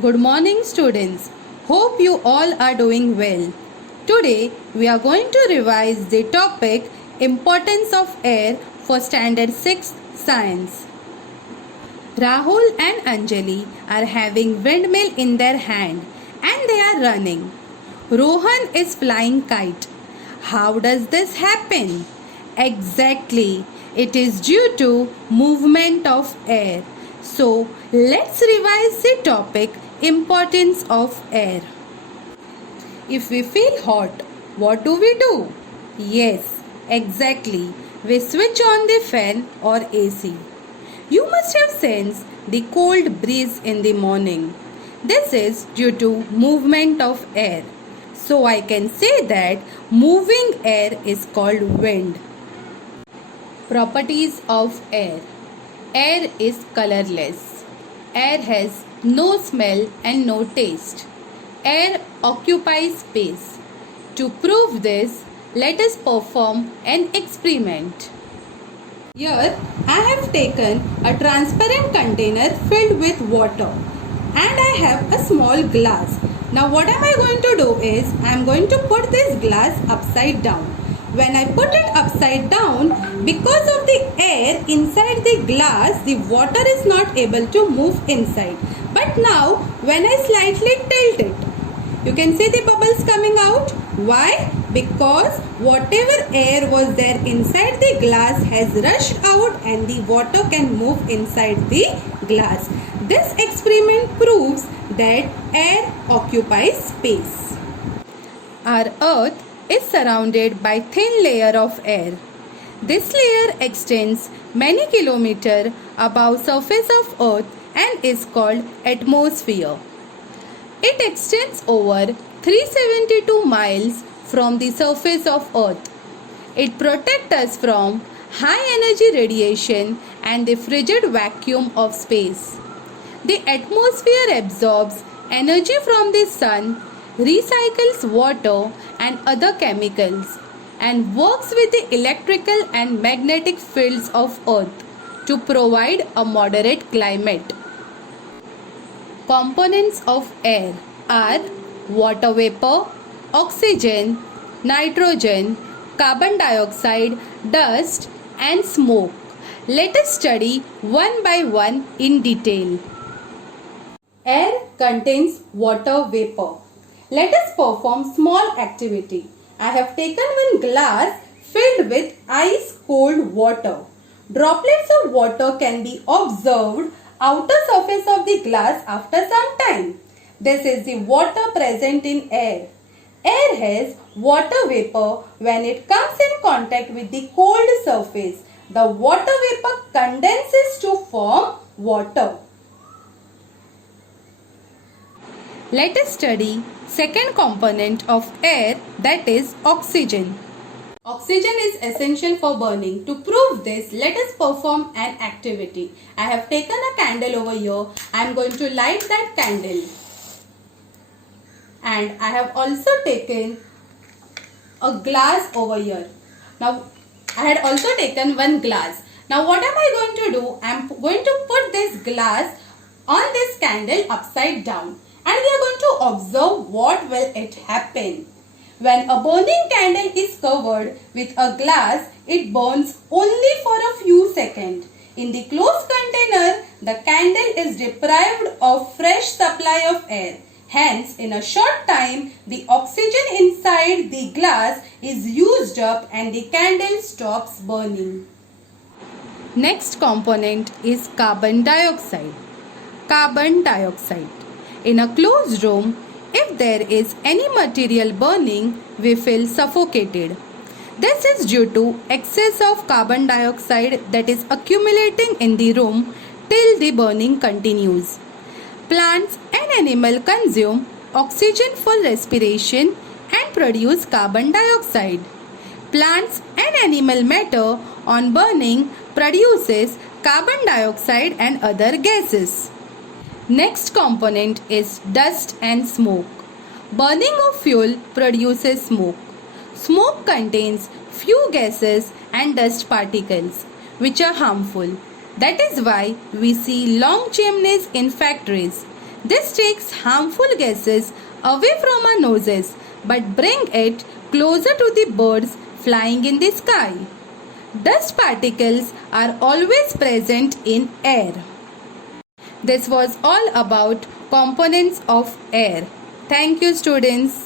Good morning, students. Hope you all are doing well. Today we are going to revise the topic Importance of Air for Standard 6 Science. Rahul and Anjali are having windmill in their hand and they are running. Rohan is flying kite. How does this happen? Exactly. It is due to movement of air. So, let's revise the topic Importance of Air. If we feel hot, what do? Yes, exactly. We switch on the fan or AC. You must have sensed the cold breeze in the morning. This is due to movement of air. So I can say that moving air is called wind. Properties of air. Air is colorless. Air has no smell and no taste. Air occupies space. To prove this, let us perform an experiment. Here I have taken a transparent container filled with water and I have a small glass. Now what am I going to do is I am going to put this glass upside down. When I put it upside down, because of the air inside the glass, the water is not able to move inside. But now when I slightly tilt it, you can see the bubbles coming out. Why? Because whatever air was there inside the glass has rushed out and the water can move inside the glass. This experiment proves that air occupies space. Our earth is surrounded by thin layer of air. This layer extends many kilometers above surface of earth and is called atmosphere. It extends over 372 miles from the surface of earth. It protects us from high energy radiation and the frigid vacuum of space. The atmosphere absorbs energy from the sun, recycles water and other chemicals, and works with the electrical and magnetic fields of earth to provide a moderate climate. Components of air are water vapor, oxygen, nitrogen, carbon dioxide, dust and smoke. Let us study one by one in detail. Air contains water vapor. Let us perform small activity. I have taken one glass filled with ice cold water. Droplets of water can be observed outer surface of the glass after some time. This is the water present in air. Air has water vapor when it comes in contact with the cold surface. The water vapor condenses to form water. Let us study second component of air, that is oxygen. Oxygen is essential for burning. To prove this, let us perform an activity. I have taken a candle over here. I am going to light that candle. And I have also taken a glass over here. Now, I had also taken one glass. Now, what am I going to do? I am going to put this glass on this candle upside down. And we are going to observe what will it happen. When a burning candle is covered with a glass, it burns only for a few seconds. In the closed container, the candle is deprived of fresh supply of air. Hence, in a short time, the oxygen inside the glass is used up and the candle stops burning. Next component is carbon dioxide. Carbon dioxide. In a closed room, if there is any material burning, we feel suffocated. This is due to excess of carbon dioxide that is accumulating in the room till the burning continues. Plants and animals consume oxygen for respiration and produce carbon dioxide. Plants and animal matter on burning produces carbon dioxide and other gases. Next component is dust and smoke. Burning of fuel produces smoke. Smoke contains few gases and dust particles which are harmful. That is why we see long chimneys in factories. This takes harmful gases away from our noses but bring it closer to the birds flying in the sky. Dust particles are always present in air. This was all about components of air. Thank you, students.